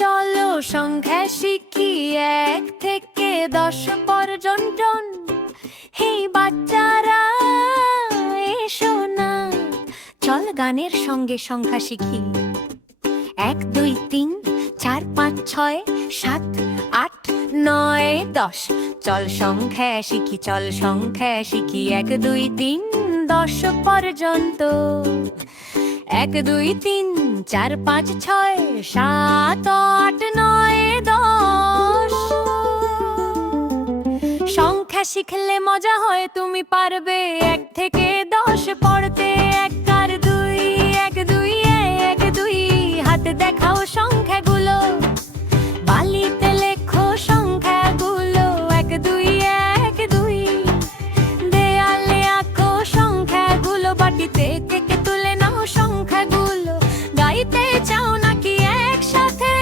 চলো সংখ্যা শিখি 1 থেকে 10 পর্যন্ত। হে বাচ্চারা এসো না, চল গানের সঙ্গে সংখ্যা শিখি। 1 2 3 4 5 6 7 8 9 10। চল সংখ্যা শিখি, চল সংখ্যা শিখি 1 2 3 10 পর্যন্ত। 1 2 3 4 5 6 7 8 9 10। সংখ্যা শিখলে মজা হয়, তুমি পারবে 1 থেকে 10 পড়তে। 1 আর 2 1 2 1 2। হাতে দেখাও সংখ্যাগুলো, বালিতে লেখো সংখ্যাগুলো। 1 2 1 2। দেয়ালে আঁকো সংখ্যাগুলো, বাটিতে থেকে তুলে নাও সংখ্যাগুলো। গাইতে চাও নাকি একসাথে?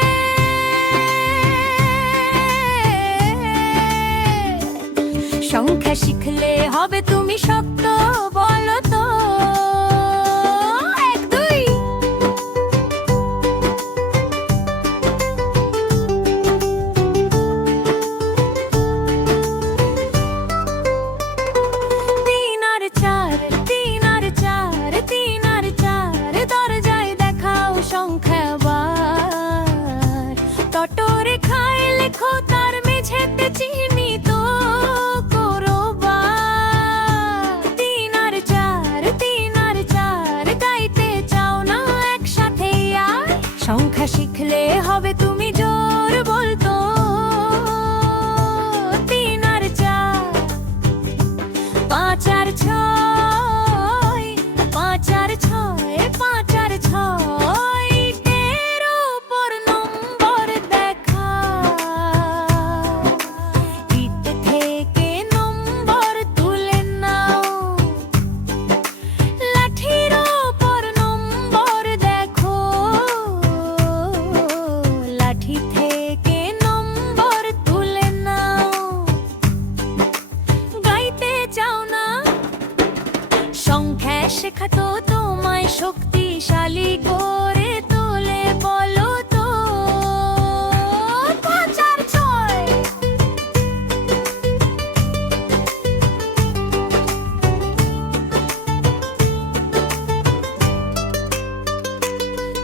সংখ্যা শিখলে হবে তুমি শক্ত, বলো তো? 1 2। 3 আর 4 3 আর 4 3 আর 4। দরজায় দেখাও সংখ্যাবার। টটরে খায় লেখো, তার মেঝেতে চিহ্নি তো করো বার। 3 আর 4 3 আর 4। গাইতে চাও না একসাথে আর? সংখ্যা শিখলে হবে তুমি জোর বলতো। 3 আর 4 5 আর 6 5 আর 6 5 আর 6। এর উপর নম্বর দেখা, ইট থেকে নম্বর তুলে নাও। লাঠির উপর নম্বর দেখো, লাঠি থেকে নম্বর তুলে নাও। গাইতে চাও না? সংখ্যা শেখা তো তোমায় শক্তিশালী করে তোলে, বলো তো? 5 আর 6।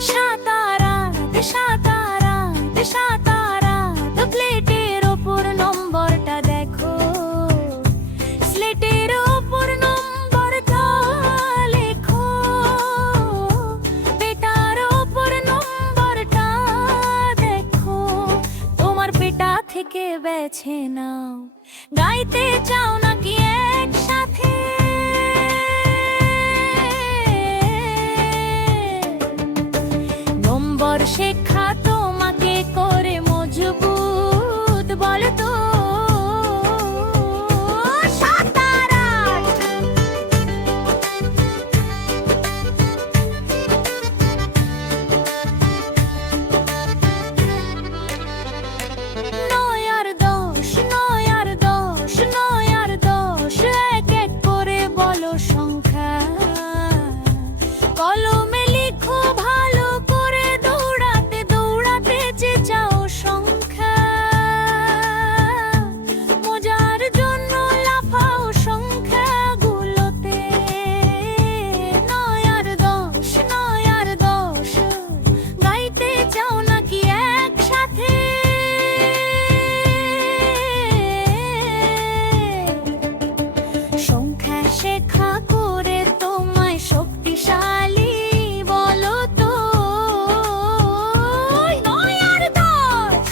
7 আর 8 7 আর 8 7 আর 8। প্লেটের ওপর নম্বরটা দেখো, স্লেটের ওপর নম্বরটা লেখো। পেটার ওপর নম্বরটা দেখো, তোমার পেটা থেকে বেছে নাও। গাইতে চাও নাকি একসাথে? নম্বর শেখা তোমাকে করে মজবুত, বলো তো? 7 আর 8। 9 আর 10 9 আর 10 9 আর 10। এক এক করে বলো সংখ্যা, কলমে লিখো ভালো করে। দৌড়াতে দৌড়াতে যে যাও সংখ্যা, মজার জন্য লাফাও সংখ্যাগুলোতে। 9 আর 10 9 আর 10। গাইতে চাও নাকি একসাথে? সংখ্যা শেখা করে তোমায় শক্তিশালী, বলো তো? 9 আর 10।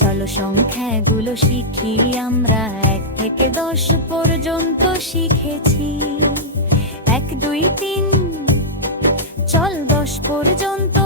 চলো সংখ্যাগুলো শিখি আমরা। 1 থেকে 10 পর্যন্ত শিখেছি। 1 2 3 চল 10 পর্যন্ত।